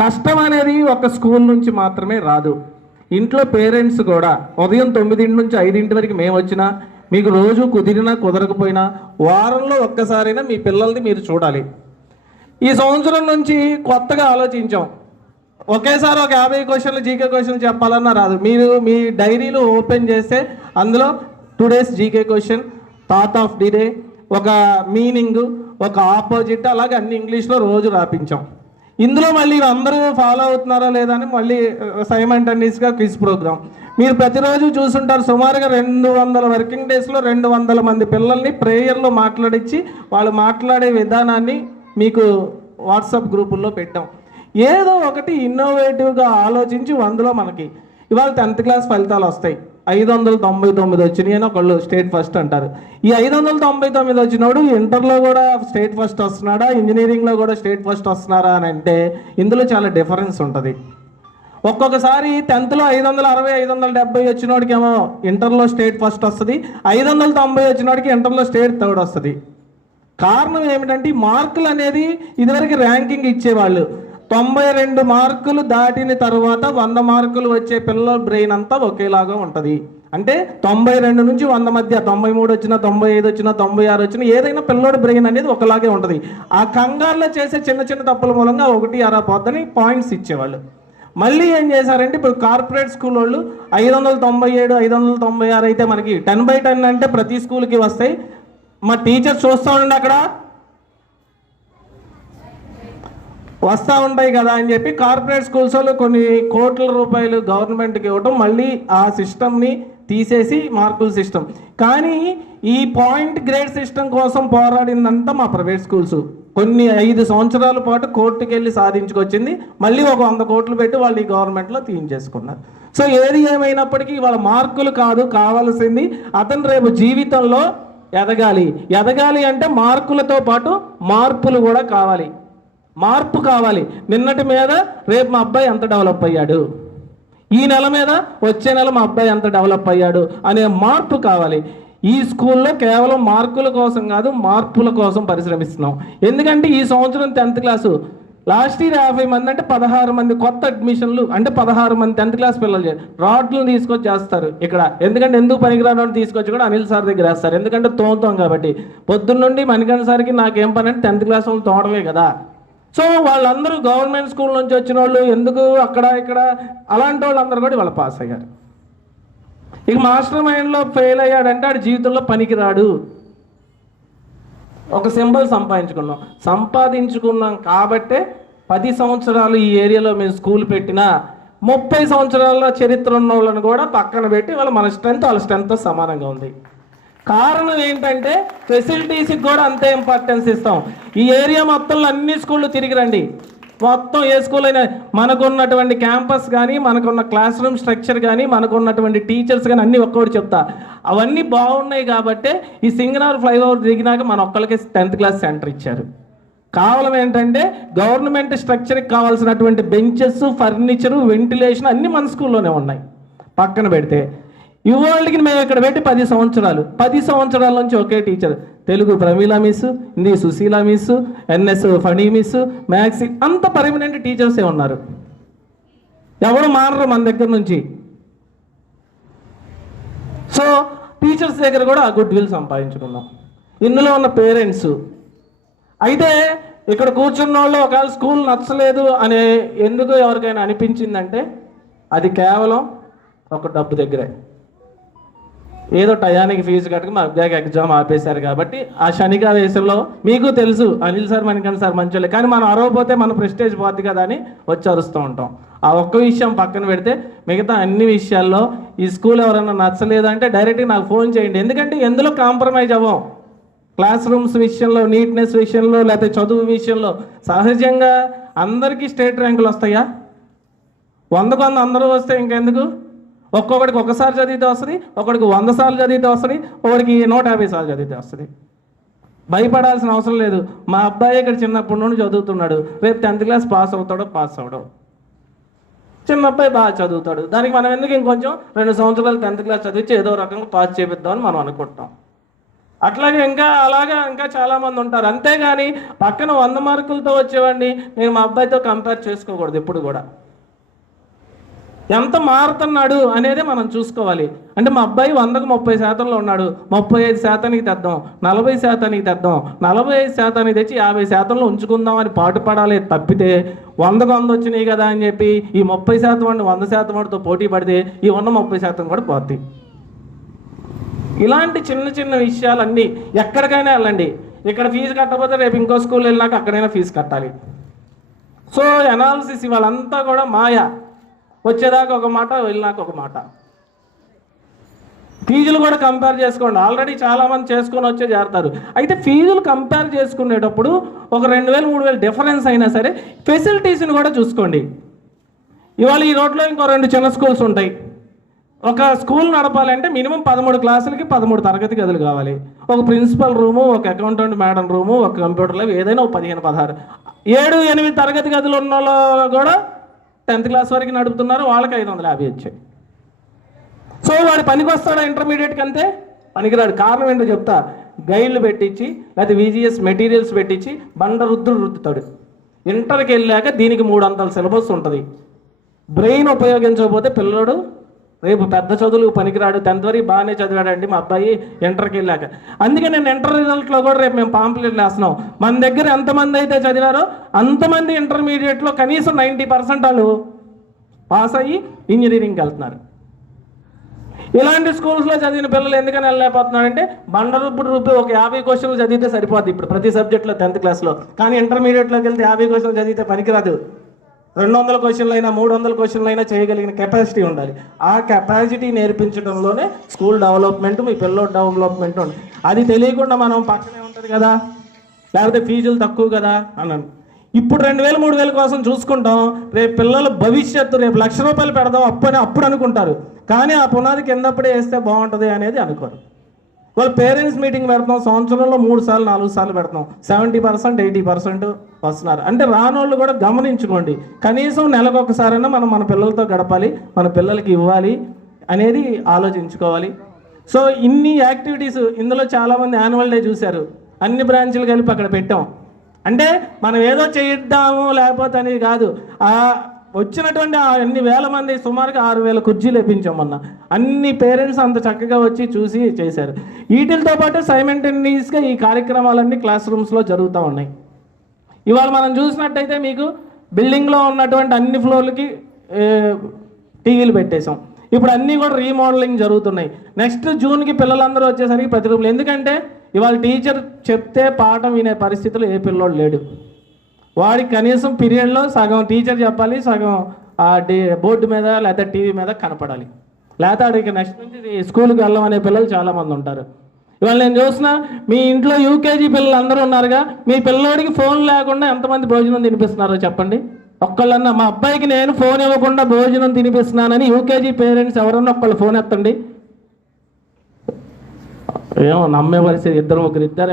కష్టం అనేది ఒక స్కూల్ నుంచి మాత్రమే రాదు. ఇంట్లో పేరెంట్స్ కూడా ఉదయం 9 నుంచి 5 వరకు మేము వచ్చినా, మీకు రోజు కుదిరినా కుదరకపోయినా వారంలో ఒక్కసారైనా మీ పిల్లల్ని మీరు చూడాలి. ఈ సంవత్సరం నుంచి కొత్తగా ఆలోచించాం. ఒకేసారి ఒక 50 క్వశ్చన్లు జీకే క్వశ్చన్లు చెప్పాలన్నా రాదు. మీరు మీ డైరీలు ఓపెన్ చేస్తే అందులో today's GK question, thought of the day, ఒక మీనింగ్, ఒక ఆపోజిట్, అలాగే అన్ని ఇంగ్లీష్లో రోజు రాపించాం. ఇందులో మళ్ళీ అందరూ ఫాలో అవుతున్నారా లేదా అని మళ్ళీ సైమల్టేనియస్గా క్విజ్ ప్రోగ్రామ్. మీరు ప్రతిరోజు చూసుంటారు, సుమారుగా 200 వర్కింగ్ డేస్లో 200 మంది పిల్లల్ని ప్రేయర్లో మాట్లాడించి వాళ్ళు మాట్లాడే విధానాన్ని మీకు వాట్సాప్ గ్రూపుల్లో పెట్టాం. ఏదో ఒకటి ఇన్నోవేటివ్గా ఆలోచించి అందులో మనకి ఇవాళ 10th క్లాస్ ఫలితాలు వస్తాయి. 599 వచ్చినాయి అని ఒకళ్ళు స్టేట్ ఫస్ట్ అంటారు. ఈ 599 వచ్చినోడు ఇంటర్లో కూడా స్టేట్ ఫస్ట్ వస్తున్నాడా, ఇంజనీరింగ్లో కూడా స్టేట్ ఫస్ట్ వస్తున్నారా అని అంటే ఇందులో చాలా డిఫరెన్స్ ఉంటుంది. ఒక్కొక్కసారి 10thలో 560, 570 వచ్చినోడికి ఏమో ఇంటర్లో స్టేట్ ఫస్ట్ వస్తుంది, 590 వచ్చినోడికి ఇంటర్లో స్టేట్ థర్డ్ వస్తుంది. కారణం ఏమిటంటే ఈ మార్కులు అనేది ఇదివరకు ర్యాంకింగ్ ఇచ్చేవాళ్ళు. 92 మార్కులు దాటిన తర్వాత 100 మార్కులు వచ్చే పిల్లల బ్రెయిన్ అంతా ఒకేలాగా ఉంటుంది. అంటే 92 నుంచి 100 మధ్య 93 వచ్చినా, 95 వచ్చినా, 96 వచ్చినా ఏదైనా పిల్లోడి బ్రెయిన్ అనేది ఒకలాగే ఉంటుంది. ఆ కంగారులో చేసే చిన్న చిన్న తప్పుల మూలంగా 1 6 పోద్దని పాయింట్స్ ఇచ్చేవాళ్ళు. మళ్ళీ ఏం చేశారంటే ఇప్పుడు కార్పొరేట్ స్కూల్ వాళ్ళు 597, 596 అయితే మనకి 10/10 అంటే ప్రతి స్కూల్కి వస్తాయి. మా టీచర్స్ చూస్తూ ఉండండి, అక్కడ వస్తూ ఉంటాయి కదా అని చెప్పి కార్పొరేట్ స్కూల్స్ వాళ్ళు కొన్ని కోట్ల రూపాయలు గవర్నమెంట్కి ఇవ్వటం, మళ్ళీ ఆ సిస్టమ్ని తీసేసి మార్కుల సిస్టమ్. కానీ ఈ పాయింట్ గ్రేడ్ సిస్టమ్ కోసం పోరాడిందంతా మా ప్రైవేట్ స్కూల్స్. కొన్ని 5 సంవత్సరాల పాటు కోర్టుకు వెళ్ళి సాధించుకొచ్చింది. మళ్ళీ ఒక 100 కోట్లు పెట్టి వాళ్ళు ఈ గవర్నమెంట్లో తీయించేసుకున్నారు. సో ఏది ఏమైనప్పటికీ వాళ్ళ మార్కులు కాదు కావాల్సింది, అతను రేపు జీవితంలో ఎదగాలి. ఎదగాలి అంటే మార్కులతో పాటు మార్పులు కూడా కావాలి, మార్పు కావాలి. నిన్నటి మీద రేపు మా అబ్బాయి ఎంత డెవలప్ అయ్యాడు, ఈ నెల మీద వచ్చే నెల మా అబ్బాయి ఎంత డెవలప్ అయ్యాడు అనే మార్పు కావాలి. ఈ స్కూల్లో కేవలం మార్కుల కోసం కాదు, మార్పుల కోసం పరిశ్రమిస్తున్నాం. ఎందుకంటే ఈ సంవత్సరం 10th క్లాసు, లాస్ట్ ఇయర్ 50 మంది అంటే 16 మంది కొత్త అడ్మిషన్లు, అంటే 16 మంది 10th క్లాస్ పిల్లలు రాడ్లను తీసుకొచ్చి చేస్తారు ఇక్కడ. ఎందుకంటే ఎందుకు పనికిరాని తీసుకొచ్చి కూడా అనిల్ సార్ దగ్గర వేస్తారు, ఎందుకంటే తోముతాం కాబట్టి. పొద్దున్న నుండి మణికంఠ సార్కి నాకేం పని అంటే 10th క్లాస్ వాళ్ళు తోడమే కదా. సో వాళ్ళందరూ గవర్నమెంట్ స్కూల్ నుంచి వచ్చిన వాళ్ళు, ఎందుకు అక్కడ ఇక్కడ అలాంటి వాళ్ళందరూ కూడా వాళ్ళు పాస్ అయ్యారు. ఇక మాస్టర్ మైండ్లో ఫెయిల్ అయ్యాడంటే ఆడు జీవితంలో పనికిరాడు. ఒక సింబల్ సంపాదించుకున్నాం కాబట్టే 10 సంవత్సరాలు ఈ ఏరియాలో మేము స్కూల్ పెట్టినా 30 సంవత్సరాల చరిత్ర ఉన్న వాళ్ళని కూడా పక్కన పెట్టి మన స్ట్రెంత్ వాళ్ళ స్ట్రెంత్తో సమానంగా ఉంది. కారణం ఏంటంటే ఫెసిలిటీస్కి కూడా అంతే ఇంపార్టెన్స్ ఇస్తాం. ఈ ఏరియా మొత్తంలో అన్ని స్కూళ్ళు తిరిగి రండి, మొత్తం ఏ స్కూల్ అయినా మనకున్నటువంటి క్యాంపస్ కానీ, మనకున్న క్లాస్ రూమ్ స్ట్రక్చర్ కానీ, మనకున్నటువంటి టీచర్స్ కానీ అన్నీ ఒక్కొక్కటి చెప్తా. అవన్నీ బాగున్నాయి కాబట్టే ఈ సింగనగర్ ఫ్లైఓవర్ దిగినాక మన ఒక్కరికి 10th క్లాస్ సెంటర్ ఇచ్చారు. కావలం ఏంటంటే గవర్నమెంట్ స్ట్రక్చర్కి కావాల్సినటువంటి బెంచెస్, ఫర్నిచరు, వెంటిలేషన్ అన్నీ మన స్కూల్లోనే ఉన్నాయి. పక్కన పెడితే ఇవాళకి మేము ఇక్కడ పెట్టి 10 సంవత్సరాల నుంచి ఒకే teacher, Telugu Pramila miss, Hindi Sushila miss, NS Phani miss, maths అంత పర్మనెంట్ టీచర్సే ఉన్నారు. ఎవరు మానరు మన దగ్గర నుంచి. సో టీచర్స్ దగ్గర కూడా ఆ గుడ్ విల్ సంపాదించుకున్నాం. ఇందులో ఉన్న పేరెంట్స్ అయితే ఇక్కడ కూర్చున్న వాళ్ళు ఒకవేళ స్కూల్ నచ్చలేదు అనే ఎందుకు ఎవరికైనా అనిపించిందంటే అది కేవలం ఒక డబ్బు దగ్గరే. ఏదో టయానికి ఫీజు కట్టుకు మా అబ్బాయికి ఎగ్జామ్ ఆపేశారు కాబట్టి ఆ శనిగా వేసంలో మీకు తెలుసు అనిల్ సార్, మణికంఠ సార్ మంచోళ్ళే, కానీ మనం అరవపోతే మన ప్రెస్టేజ్ పోద్ది కదా అని వచ్చి అరుస్తూ ఉంటాం. ఆ ఒక్క విషయం పక్కన పెడితే మిగతా అన్ని విషయాల్లో ఈ స్కూల్ ఎవరైనా నచ్చలేదంటే డైరెక్ట్గా నాకు ఫోన్ చేయండి. ఎందుకంటే ఎందులో కాంప్రమైజ్ అవ్వం. క్లాస్ రూమ్స్ విషయంలో, నీట్నెస్ విషయంలో, లేకపోతే చదువు విషయంలో సహజంగా అందరికీ స్టేట్ ర్యాంకులు వస్తాయా? 100కు 100 అందరూ వస్తే ఇంకెందుకు? ఒక్కొక్కడికి 1 సారి చదివితే వస్తుంది, ఒకడికి 100 సార్లు చదివితే వస్తుంది, ఒకడికి 150 సార్లు చదివితే వస్తుంది. భయపడాల్సిన అవసరం లేదు. మా అబ్బాయి ఇక్కడ చిన్నప్పటి నుండి చదువుతున్నాడు, రేపు 10th క్లాస్ పాస్ అవుతాడో పాస్ అవడో. చిన్న అబ్బాయి బాగా చదువుతాడు, దానికి మనం ఎందుకు ఇంకొంచెం 2 సంవత్సరాలు 10th క్లాస్ చదివించి ఏదో రకంగా పాస్ చేపిద్దామని మనం అనుకుంటాం. అట్లాగే ఇంకా చాలామంది ఉంటారు. అంతేగాని పక్కన 100 మార్కులతో వచ్చేవాడిని నేను మా అబ్బాయితో కంపేర్ చేసుకోకూడదు ఎప్పుడు కూడా. ఎంత మారుతున్నాడు అనేది మనం చూసుకోవాలి. అంటే మా అబ్బాయి 100కు 30% ఉన్నాడు, 35% తెద్దాం, 40% తెద్దాం, 45% తెచ్చి 50% ఉంచుకుందాం అని పాటుపడాలి తప్పితే 100కు 100 వచ్చినాయి కదా అని చెప్పి ఈ 30% వాడిని 100% వాడితో పోటీ పడితే ఈ ఉన్న 30% కూడా పోద్ది. ఇలాంటి చిన్న చిన్న విషయాలన్నీ ఎక్కడికైనా వెళ్ళండి, ఇక్కడ ఫీజు కట్టకపోతే రేపు ఇంకో స్కూల్ వెళ్ళినాక అక్కడైనా ఫీజు కట్టాలి. సో అనాలిసిస్ ఇవాళంతా కూడా మాయా, వచ్చేదాకా ఒక మాట వెళ్ళినాక ఒక మాట. ఫీజులు కూడా కంపేర్ చేసుకోండి, ఆల్రెడీ చాలామంది చేసుకొని వచ్చే చేరుతారు. అయితే ఫీజులు కంపేర్ చేసుకునేటప్పుడు ఒక 2000-3000 డిఫరెన్స్ అయినా సరే ఫెసిలిటీస్ని కూడా చూసుకోండి. ఇవాళ ఈ రోడ్లో ఇంకో 2 చిన్న స్కూల్స్ ఉంటాయి. ఒక స్కూల్ నడపాలంటే మినిమం 13 క్లాసులకి 13 తరగతి గదులు కావాలి. ఒక ప్రిన్సిపల్ రూము, ఒక అకౌంటెంట్ మేడం రూము, ఒక కంప్యూటర్ ల్యాబ్, ఏదైనా ఒక 15-16 7-8 తరగతి గదులు ఉన్న వాళ్ళు కూడా 10th క్లాస్ వరకు నడుపుతున్నారు, వాళ్ళకి 550 వచ్చాయి. సో వాడు పనికి వస్తాడా ఇంటర్మీడియట్కి? అంతే పనికిరాడు. కారణం ఏంటో చెప్తా. గైడ్లు పెట్టించి లేకపోతే VGS మెటీరియల్స్ పెట్టించి రుద్దుతాడు. ఇంటర్కి వెళ్ళాక దీనికి 300 సిలబస్ ఉంటుంది. బ్రెయిన్ ఉపయోగించకపోతే పిల్లడు రేపు పెద్ద చదువులకు పనికిరాడు. 10th వరకు బాగానే చదివాడండి మా అబ్బాయి ఇంటర్కి వెళ్ళాక. అందుకే నేను ఇంటర్ రిజల్ట్లో కూడా రేపు మేము పాంప్లెట్లు వేస్తున్నాం. మన దగ్గర ఎంతమంది అయితే చదివారో అంతమంది ఇంటర్మీడియట్లో కనీసం 90% వాళ్ళు పాస్ అయ్యి ఇంజనీరింగ్కి వెళ్తున్నారు. ఇలాంటి స్కూల్స్లో చదివిన పిల్లలు ఎందుకని వెళ్ళలేకపోతున్నారంటే రుబ్బి ఒక 50 క్వశ్చన్లు చదివితే సరిపోద్ది ఇప్పుడు ప్రతి సబ్జెక్ట్లో 10th క్లాస్లో. కానీ ఇంటర్మీడియట్లోకి వెళ్తే 50 క్వశ్చన్లు చదివితే పనికిరాదు. 200 క్వశ్చన్లు అయినా 300 క్వశ్చన్లు అయినా చేయగలిగిన కెపాసిటీ ఉండాలి. ఆ కెపాసిటీ నేర్పించడంలోనే స్కూల్ డెవలప్మెంట్, మీ పిల్లల డెవలప్మెంట్ ఉంది. అది తెలియకుండా మనం పక్కనే ఉంటుంది కదా, లేకపోతే ఫీజులు తక్కువ కదా అన్నాను. ఇప్పుడు 2000-3000 కోసం చూసుకుంటాం. రేపు పిల్లల భవిష్యత్తు రేపు ₹1,00,000 పెడదాం అప్పుడు అనుకుంటారు. కానీ ఆ పునాది కిందప్పుడే వేస్తే బాగుంటుంది అనేది అనుకోరు. వాళ్ళు పేరెంట్స్ మీటింగ్ పెడతాం, సంవత్సరంలో 3 సార్లు 4 సార్లు పెడతాం, 70% 80% వస్తున్నారు. అంటే రానోళ్ళు కూడా గమనించుకోండి, కనీసం నెలకొకసారైనా మనం మన పిల్లలతో గడపాలి, మన పిల్లలకి ఇవ్వాలి అనేది ఆలోచించుకోవాలి. సో ఇన్ని యాక్టివిటీస్ ఇందులో చాలామంది యాన్యువల్ డే చూశారు, అన్ని బ్రాంచ్లు కలిపి అక్కడ పెట్టాం. అంటే మనం ఏదో చేద్దాము లేకపోతే అనేది కాదు. వచ్చినటువంటి అన్ని వేల మంది సుమారుగా 6,000 కుర్చీలు వేయించాం మొన్న. అన్ని పేరెంట్స్ అంత చక్కగా వచ్చి చూసి చేశారు. వీటితో పాటు సైమల్టేనియస్గా ఈ కార్యక్రమాలన్నీ క్లాస్ రూమ్స్లో జరుగుతూ ఉన్నాయి. ఇవాళ మనం చూసినట్టయితే మీకు బిల్డింగ్లో ఉన్నటువంటి అన్ని ఫ్లోర్లకి టీవీలు పెట్టేశాం. ఇప్పుడు అన్నీ కూడా రీమోడలింగ్ జరుగుతున్నాయి. నెక్స్ట్ జూన్కి పిల్లలందరూ వచ్చేసరికి ప్రతి రూమ్లో, ఎందుకంటే ఇవాళ టీచర్ చెప్తే పాఠం వినే పరిస్థితులు ఏ పిల్లోడు లేడు. వాడికి కనీసం పీరియడ్లో సగం టీచర్ చెప్పాలి, సగం బోర్డు మీద లేదా టీవీ మీద కనపడాలి, లేకపోతే వాడికి నెక్స్ట్ నుంచి స్కూల్కి వెళ్ళమనే పిల్లలు చాలామంది ఉంటారు. ఇవాళ నేను చూస్తున్నా మీ ఇంట్లో UKG పిల్లలు అందరూ ఉన్నారుగా, మీ పిల్లోడికి ఫోన్ లేకుండా ఎంతమంది భోజనం తినిపిస్తున్నారో చెప్పండి. ఒక్కళ్ళన్నా మా అబ్బాయికి నేను ఫోన్ ఇవ్వకుండా భోజనం తినిపిస్తున్నానని UKG పేరెంట్స్ ఎవరన్నా ఒక్కళ్ళు ఫోన్ ఎత్తండి. ఏమో నమ్మే పరిస్థితి, 2-3 ఇద్దరు